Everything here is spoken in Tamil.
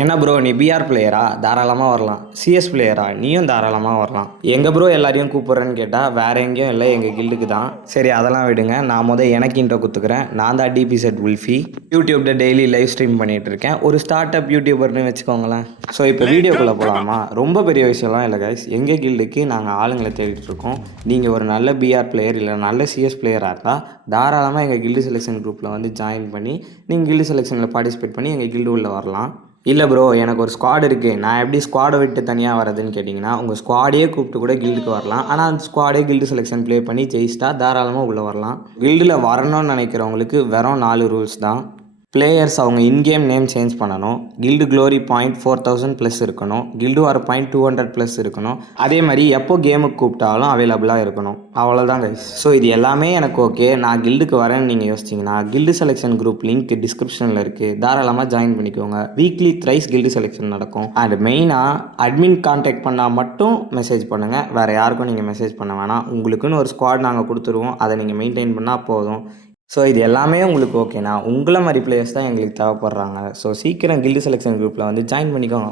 என்ன ப்ரோ நீ பிஆர் பிளேயரா தாராளமாக வரலாம். சிஎஸ் பிளேயரா நீயும் தாராளமாக வரலாம். எங்கே ப்ரோ எல்லாரையும் கூப்பிட்றேன்னு கேட்டால் வேறு எங்கேயும் இல்லை, எங்கள் கில்டுக்கு தான். சரி அதெல்லாம் விடுங்க, நான் எனக்கு இன்ட்ரோ கொடுத்துக்கிறேன். நான் தான் டிபி செட் உல்ஃபி. யூடியூப்பில் டெய்லி லைவ் ஸ்ட்ரீம் பண்ணிகிட்டு இருக்கேன். ஒரு ஸ்டார்ட் அப் யூடியூபர்னு வச்சுக்கோங்களேன். ஸோ இப்போ வீடியோக்குள்ளே போகலாமா? ரொம்ப பெரிய விஷயம்லாம் இல்லை கைஸ். எங்கள் கில்டுக்கு நாங்கள் ஆளுங்களை தேடிட்டு இருக்கோம். நீங்கள் ஒரு நல்ல பிஆர் பிளேயர் இல்லை நல்ல சிஎஸ் பிளேயராக இருந்தால் தாராளமாக எங்கள் கில்டு செலெக்ஷன் குரூப்பில் வந்து ஜாயின் பண்ணி நீங்கள் கில்டு செலெக்ஷனில் பார்ட்டிசிபேட் பண்ணி எங்கள் கில்டு உள்ளே வரலாம். இல்லை ப்ரோ எனக்கு ஒரு ஸ்குவாட் இருக்குது, நான் எப்படி ஸ்குவாடை விட்டு தனியாக வரதுன்னு கேட்டிங்கன்னா, உங்கள் ஸ்குவாடையே கூப்பிட்டு கூட கில்டுக்கு வரலாம். ஆனால் அந்த ஸ்குவாடே கில்டு செலெக்ஷன் ப்ளே பண்ணி ஜெயிச்சிட்டா தாராளமாக உள்ளே வரலாம். கில்டில் வரணும்னு நினைக்கிறவங்களுக்கு வெறும் 4 ரூல்ஸ் தான். பிளேயர்ஸ் அவங்க இன்கேம் நேம் சேஞ்ச் பண்ணணும். கில்டு க்ளோரி பாயிண்ட் 4000 ப்ளஸ் இருக்கணும். கில்டு வார் பாயிண்ட் 200 ப்ளஸ் இருக்கணும். அதே மாதிரி எப்போ கேமுக்கு கூப்பிட்டாலும் அவைலபிளாக இருக்கணும். அவ்வளோதான் கைஸ். ஸோ இது எல்லாமே எனக்கு ஓகே, நான் கில்டுக்கு வரேன்னு நீங்கள் யோசிச்சிங்கன்னா கில்டு செலெக்ஷன் குரூப் லிங்க் டிஸ்கிரிப்ஷனில் இருக்குது, தாராளமாக ஜாயின் பண்ணிக்கோங்க. வீக்லி த்ரைஸ் கில்டு செலெக்ஷன் நடக்கும். அண்ட் மெயினாக அட்மின் கான்டாக்ட் பண்ணால் மட்டும் மெசேஜ் பண்ணுங்கள், வேறு யாருக்கும் நீங்கள் மெசேஜ் பண்ண வேணாம். உங்களுக்குன்னு ஒரு ஸ்குவாட் நாங்கள் கொடுத்துருவோம், அதை நீங்கள் மெயின்டைன் பண்ணால் போதும். ஸோ இது எல்லாமே உங்களுக்கு ஓகேனா, உங்களை மாதிரி பிளேயர்ஸ் தான் எங்களுக்கு தேவைப்படுறாங்க. ஸோ சீக்கிரம் கில்டு செலெக்ஷன் குரூப்பில் வந்து ஜாயின் பண்ணிக்கோங்க.